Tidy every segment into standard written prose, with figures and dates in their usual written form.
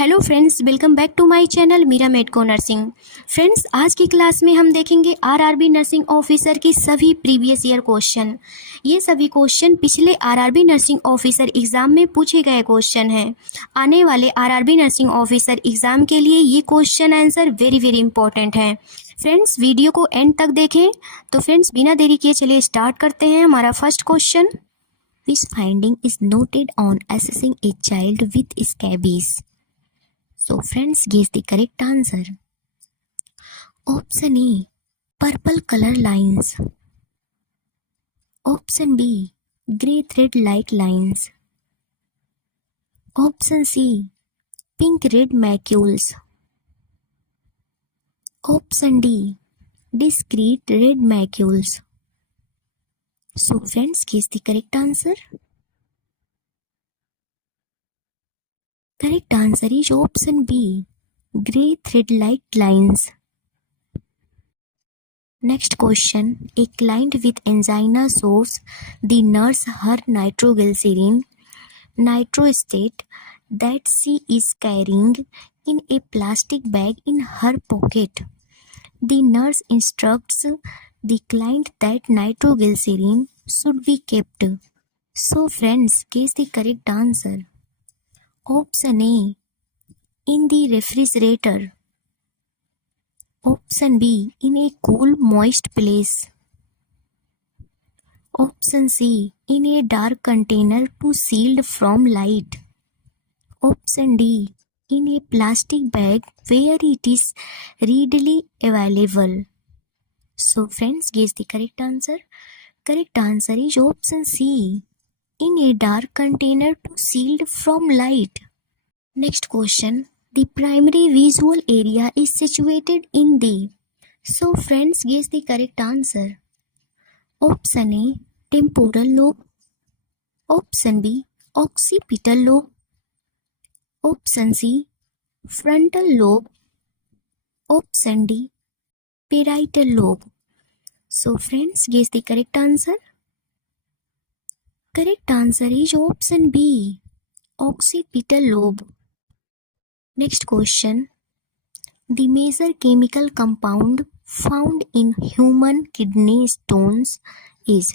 Hello friends, welcome back to my channel Meera Medco nursing. Friends, आज की class में हम देखेंगे आरआरबी नर्सिंग ऑफिसर की सभी प्रीवियस ईयर क्वेश्चन। ये सभी क्वेश्चन पिछले आरआरबी नर्सिंग ऑफिसर एग्जाम में पूछे गए क्वेश्चन हैं। आने वाले आरआरबी नर्सिंग ऑफिसर एग्जाम के लिए ये क्वेश्चन आंसर वेरी इंपॉर्टेंट हैं। फ्रेंड्स, वीडियो को एंड तक देखें। तो फ्रेंड्स, बिना देरी किए चलिए स्टार्ट करते हैं हमारा first question. Which finding is noted on assessing a child with scabies? So friends, guess the correct answer. Option A, purple color lines. Option B, grey thread-like lines. Option C, pink red macules. Option D, discrete red macules. So friends, guess the correct answer. Correct answer is option B, grey thread-like lines. Next question. A client with angina shows the nurse her nitroglycerin nitrostate that she is carrying in a plastic bag in her pocket. The nurse instructs the client that nitroglycerin should be kept. So friends, guess the correct answer. Option A, in the refrigerator. Option B, in a cool moist place. Option C, in a dark container to shield from light. Option D, in a plastic bag where it is readily available. So friends, guess the correct answer. Correct answer is option C, in a dark container to shield from light. Next question. The primary visual area is situated in the. So friends, guess the correct answer. Option A, temporal lobe. Option B, occipital lobe. Option C, frontal lobe. Option D, parietal lobe. So friends, guess the correct answer. Correct answer is option B, occipital lobe. Next question. The major chemical compound found in human kidney stones is.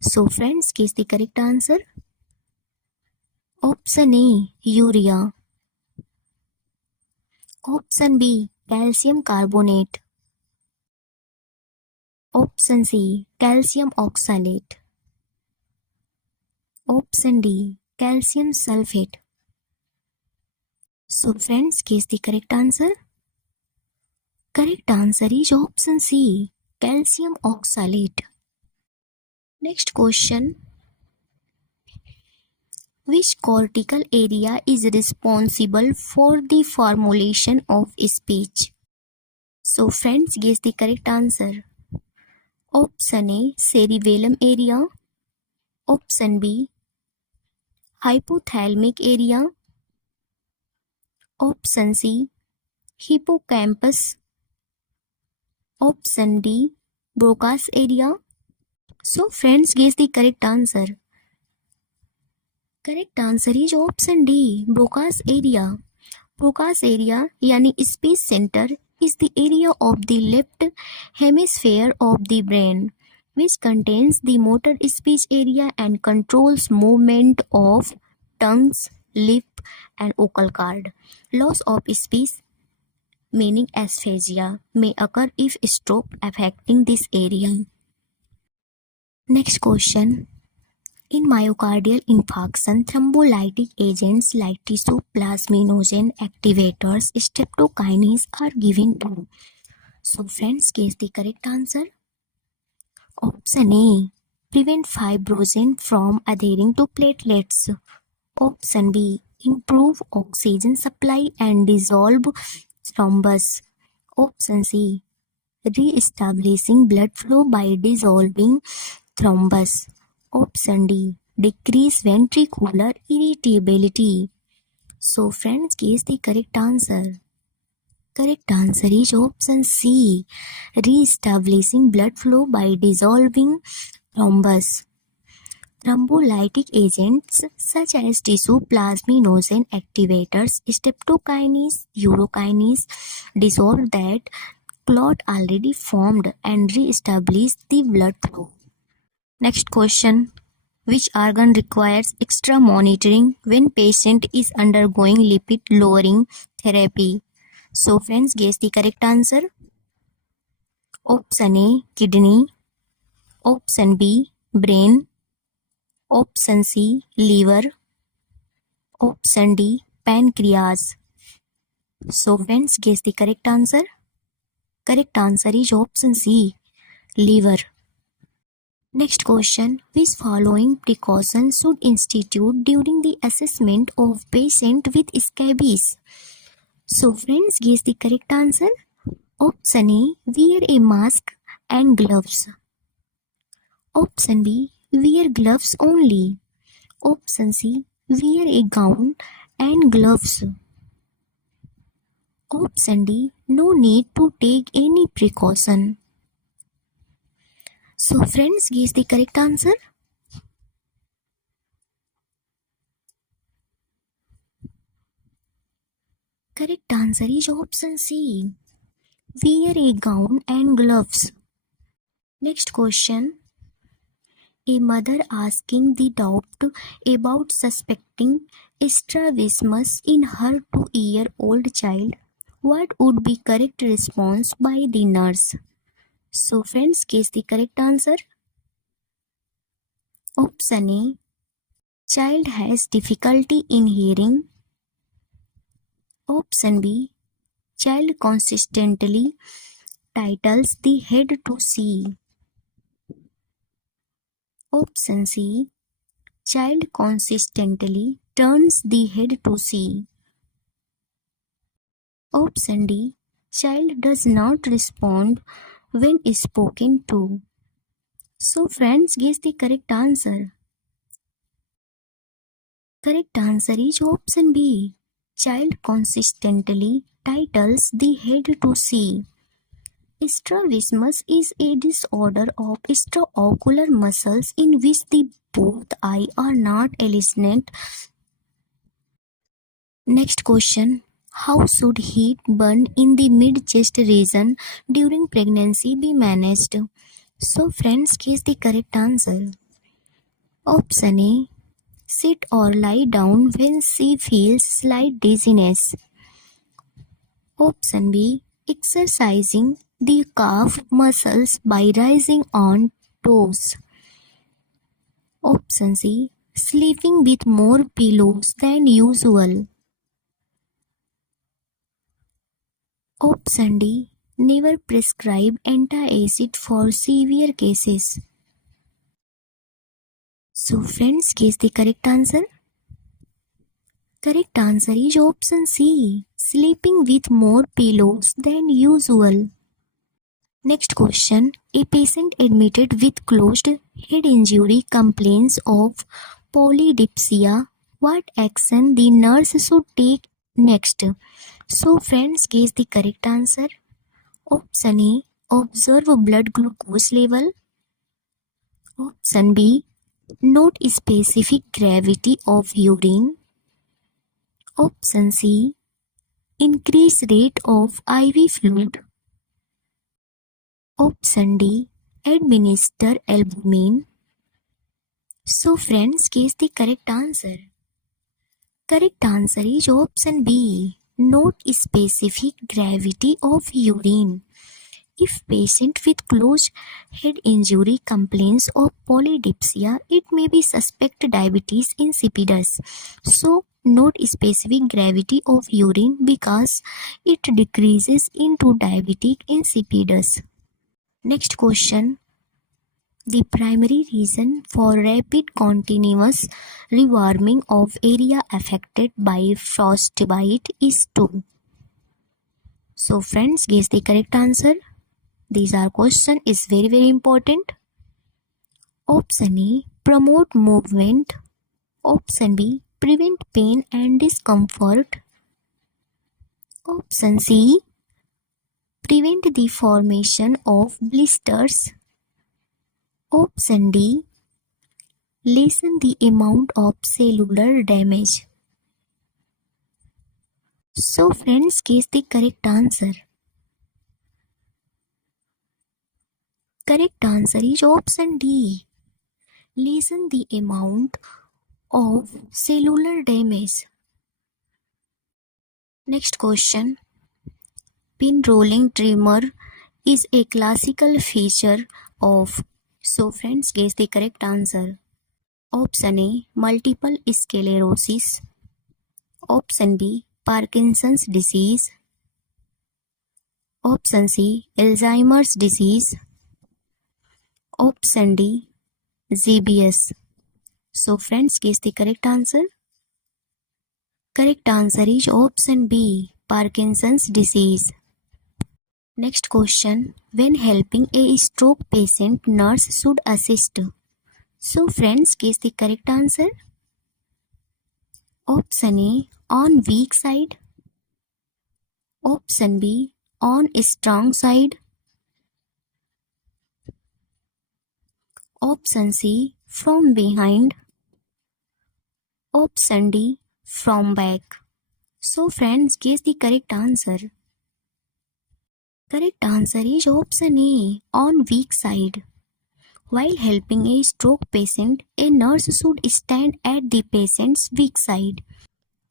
So friends, guess the correct answer. Option A, urea. Option B, calcium carbonate. Option C, calcium oxalate. Option D, calcium sulfate. So friends, guess the correct answer. Correct answer is option C, calcium oxalate. Next question. Which cortical area is responsible for the formulation of speech? So friends, guess the correct answer. Option A, cerebellum area. Option B, hypothalamic area. Option C, hippocampus. Option D, Broca's area. So friends, guess the correct answer. Correct answer is option D, Broca's area. Broca's area यानी speech center is the area of the left hemisphere of the brain which contains the motor speech area and controls movement of tongues, lip and vocal cord. Loss of speech, meaning aphasia, may occur if stroke affecting this area. Next question. In myocardial infarction, thrombolytic agents like tissue plasminogen activators, streptokinase are given to. So friends, guess the correct answer. Option A, prevent fibrosin from adhering to platelets. Option B, improve oxygen supply and dissolve thrombus. Option C, re-establishing blood flow by dissolving thrombus. Option D, decrease ventricular irritability. So friends, guess the correct answer. Correct answer is option C, re-establishing blood flow by dissolving thrombus. Thrombolytic agents such as tissue plasminogen activators, streptokinase, urokinase dissolve that clot already formed and re-establish the blood flow. Next question. Which organ requires extra monitoring when patient is undergoing lipid lowering therapy? So friends, guess the correct answer. Option A, kidney. Option B, brain. Option C, liver. Option D, pancreas. So friends, guess the correct answer. Correct answer is option C, liver. Next question. Which following precautions should institute during the assessment of patient with scabies? So friends, guess the correct answer. Option A, wear a mask and gloves. Option B, wear gloves only. Option C, wear a gown and gloves. Option D, no need to take any precaution. So friends, guess the correct answer. Correct answer is option C, wear a gown and gloves. Next question. A mother asking the doctor about suspecting strabismus in her 2-year-old child. What would be correct response by the nurse? So friends, guess the correct answer. Option A, child has difficulty in hearing. Option B, child consistently tilts the head to see. Option C, child consistently turns the head to see. Option D, child does not respond when spoken to. So friends, guess the correct answer. Correct answer is option B, child consistently tilts the head to see. Strabismus is a disorder of extraocular muscles in which the both eye are not aligned. Next question. How should heat burn in the mid-chest region during pregnancy be managed? So friends, guess the correct answer. Option A, sit or lie down when she feels slight dizziness. Option B, exercising the calf muscles by rising on toes. Option C, sleeping with more pillows than usual. Option D, never prescribe antacid for severe cases. So friends, guess the correct answer. Correct answer is option C, sleeping with more pillows than usual. Next question. A patient admitted with closed head injury complains of polydipsia. What action the nurse should take next? So friends, guess the correct answer. Option A, observe blood glucose level. Option B, note specific gravity of urine. Option C, increase rate of IV fluid. Option D, administer albumin. So friends, guess the correct answer. Correct answer is option B, note specific gravity of urine. If patient with closed head injury complains of polydipsia, it may be suspect diabetes insipidus. So note specific gravity of urine because it decreases into diabetic insipidus. Next question. The primary reason for rapid continuous rewarming of area affected by frostbite is 2. So friends, guess the correct answer. These are question is very important. Option A, promote movement. Option B, prevent pain and discomfort. Option C, prevent the formation of blisters. Option D, lessen the amount of cellular damage. So friends, guess the correct answer. Correct answer is option D. Lessen the amount of cellular damage. Next question. Pin rolling tremor is a classical feature of. So friends, guess the correct answer. Option A. Multiple sclerosis. Option B. Parkinson's disease. Option C. Alzheimer's disease. Option D. GBS. So friends, guess the correct answer. Correct answer is option B. Parkinson's disease. Next question. When helping a stroke patient, nurse should assist. So friends, guess the correct answer. Option A. On weak side. Option B. On strong side. Option C. From behind. Option D. From back. So friends, guess the correct answer. Correct answer is option A. On weak side. While helping a stroke patient, a nurse should stand at the patient's weak side.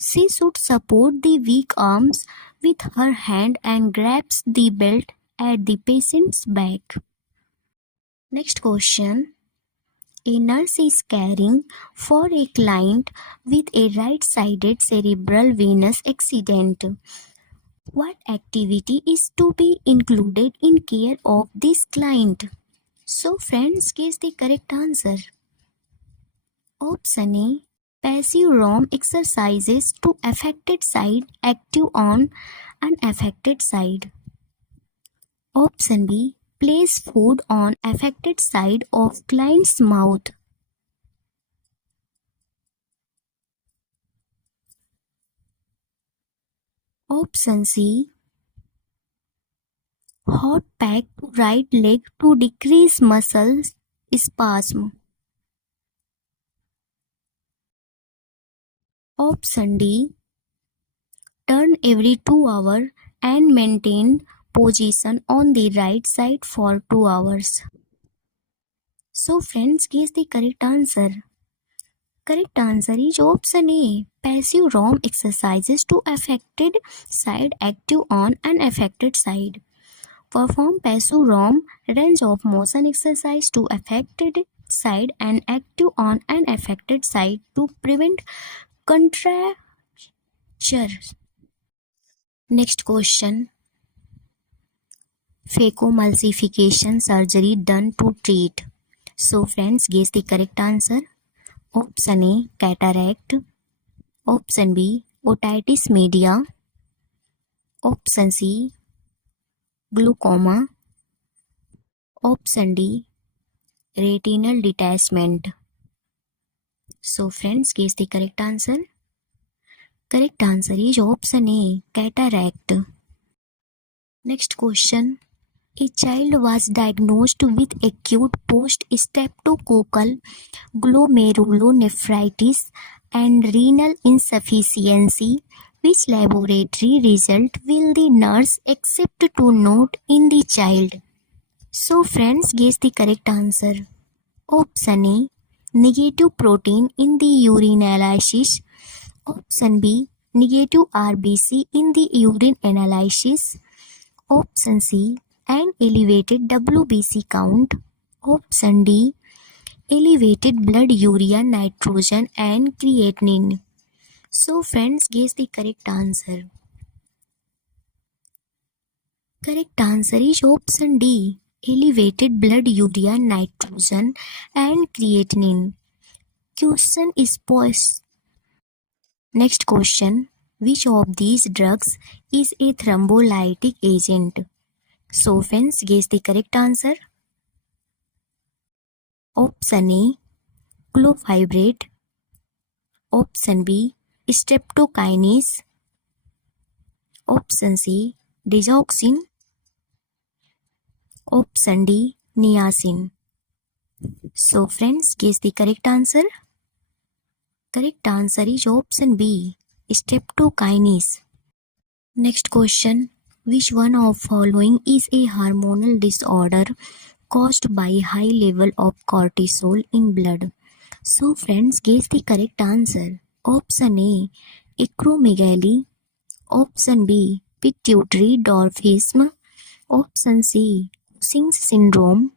She should support the weak arms with her hand and grasp the belt at the patient's back. Next question. A nurse is caring for a client with a right-sided cerebral venous accident. What activity is to be included in care of this client? So friends, guess the correct answer. Option A. Passive ROM exercises to affected side, active on unaffected side. Option B. Place food on affected side of client's mouth. Option C. Hot pack to right leg to decrease muscle spasm. Option D. Turn every 2 hours and maintain position on the right side for 2 hours. So friends, guess the correct answer. Correct answer is option A. Passive ROM exercises to affected side, active on unaffected side. Perform passive ROM range of motion exercise to affected side and active on unaffected side to prevent contracture. Next question. Phacoemulsification surgery done to treat. So friends, guess the correct answer. Option A. Cataract. Option B. Otitis media. Option C. Glaucoma. Option D. Retinal detachment. So friends, guess the correct answer. Correct answer is option A. Cataract. Next question. A child was diagnosed with acute post-streptococcal glomerulonephritis and renal insufficiency. Which laboratory result will the nurse accept to note in the child? So friends, guess the correct answer. Option A. Negative protein in the urine analysis. Option B. Negative RBC in the urine analysis. Option C. An elevated WBC count. Option D. Elevated blood urea nitrogen and creatinine. So friends, guess the correct answer. Correct answer is option D. Elevated blood urea nitrogen and creatinine. Question is posed. Next question. Which of these drugs is a thrombolytic agent? So friends, guess the correct answer. Option A. Clofibrate. Option B. Streptokinase. Option C. Digoxin. Option D. Niacin. So friends, guess the correct answer. Correct answer is option B, streptokinase. Next question. Which one of following is a hormonal disorder caused by high level of cortisol in blood? So friends, guess the correct answer. Option A, acromegaly. Option B, pituitary dwarfism. Option C, Cushing's syndrome.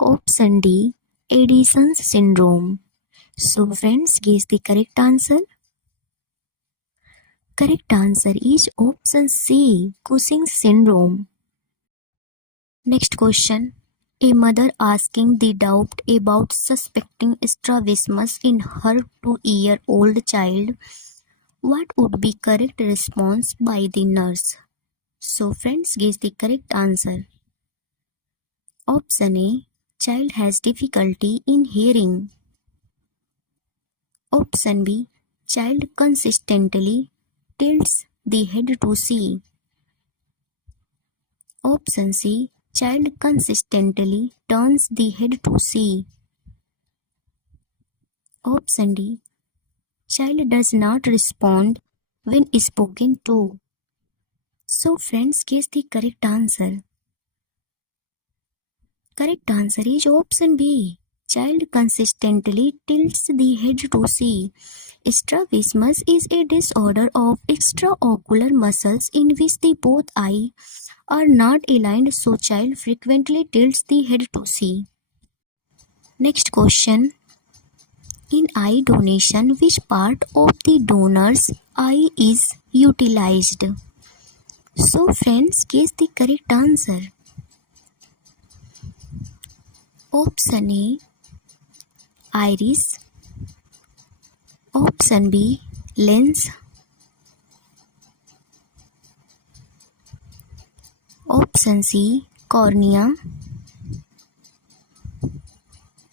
Option D, Addison's syndrome. So friends, guess the correct answer. Correct answer is option C, Cushing's syndrome. Next question. A mother asking the doubt about suspecting strabismus in her 2-year-old child. What would be correct response by the nurse? So friends, guess the correct answer. Option A, child has difficulty in hearing. Option B, child consistently tilts the head to see. Option C, child consistently turns the head to see. Option D, child does not respond when spoken to. So friends, guess the correct answer. Correct answer is option B. Child consistently tilts the head to see. Strabismus is a disorder of extraocular muscles in which the both eyes are not aligned, so child frequently tilts the head to see. Next question. In eye donation, which part of the donor's eye is utilized? So friends, guess the correct answer. Option A, iris. Option B, lens. Option C, cornea.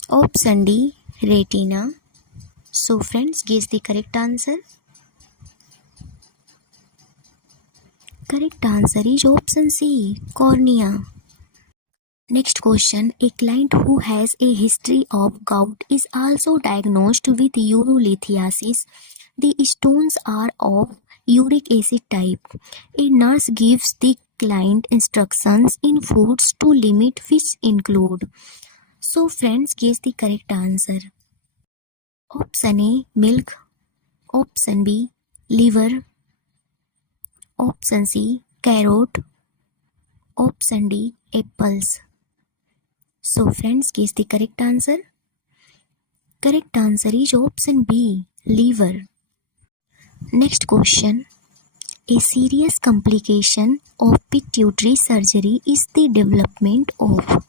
Option D, retina. So friends, guess the correct answer. Correct answer is option C, cornea. Next question. A client who has a history of gout is also diagnosed with urolithiasis. The stones are of uric acid type. A nurse gives the client instructions in foods to limit, which include. So friends, guess the correct answer. Option A, milk. Option B, liver. Option C, carrot. Option D, apples. So friends, guess the correct answer. Correct answer is option B, liver. Next question. A serious complication of pituitary surgery is the development of.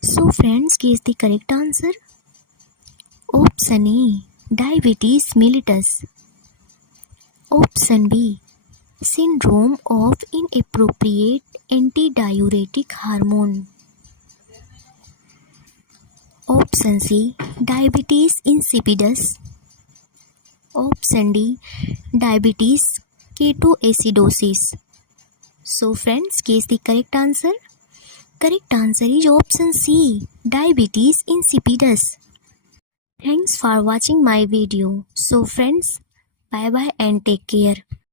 So friends, guess the correct answer. Option A, diabetes mellitus. Option B, syndrome of inappropriate antidiuretic hormone. Option C, diabetes insipidus. Option D, diabetes ketoacidosis. So friends, guess the correct answer. Correct answer is option C, diabetes insipidus. Thanks for watching my video. So friends, bye bye and take care.